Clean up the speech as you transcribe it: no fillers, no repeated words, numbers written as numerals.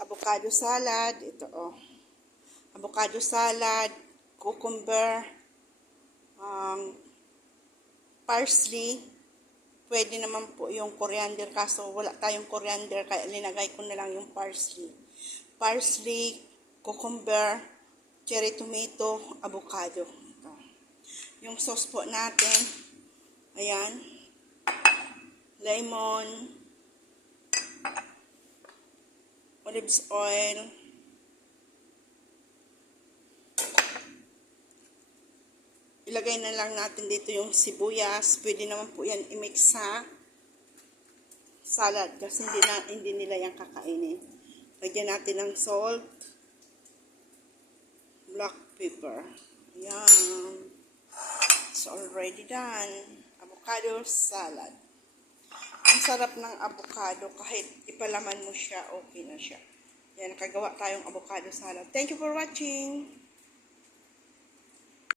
avocado salad. Ito, oh. Avocado salad, cucumber, parsley. Pwede naman po yung coriander, kaso wala tayong coriander, kaya linagay ko na lang yung parsley. Parsley, cucumber, cherry tomato, avocado. Ito. Yung sauce po natin, ayan, lemon, olives oil, ilagay na lang natin dito yung sibuyas. Pwede naman po yan i-mix sa salad kasi hindi nila yan kakainin. Lagyan natin ng salt, black pepper. Ayan. It's already done. Avocado salad. Ang sarap ng avocado, kahit ipalaman mo siya, okay na siya. Yan, nakagawa tayong avocado salad. Thank you for watching.